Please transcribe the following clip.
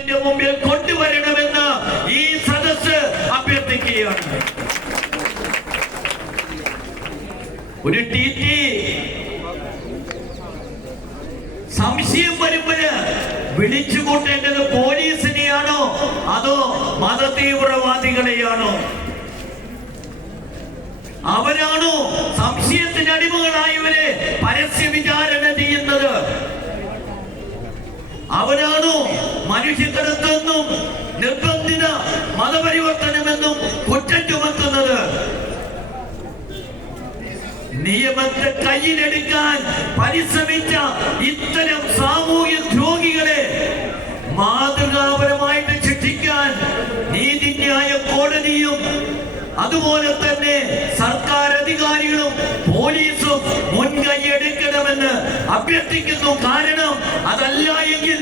മുമ്പിൽ കൊണ്ടുവരണമെന്ന് ഈ സദസ് അഭ്യർത്ഥിക്കുകയാണ്. ഒരു ടി ടി സംശയം വരുമ്പോഴ് വിളിച്ചു കൂട്ടേണ്ടത് പോലീസിനെയാണോ? അതോ മതതീവ്രവാദികളെയാണോ? അവരാണോ സംശയത്തിന് അടിമകളായവരെ പരസ്യ വിചാരണ ചെയ്യുന്നത്? അവരാണോ മനുഷ്യക്കടത്തെന്നും നിർബന്ധിത മതപരിവർത്തനമെന്നും കുറ്റം ചുമത്തുന്നത്. നിയമത്തെ കയ്യിലെടുക്കാൻ പരിശ്രമിച്ച ഇത്തരം സാമൂഹ്യ ദ്രോഹികളെ മാതൃകാപരമായിട്ട് ശിക്ഷിക്കാൻ നീതിന്യായ കോടതിയും അതുപോലെ തന്നെ സർക്കാർ അധികാരികളും പോലീസും മുൻകൈ എടുക്കണമെന്ന് അഭ്യർത്ഥിക്കുന്നു. കാരണം അതല്ല എങ്കിൽ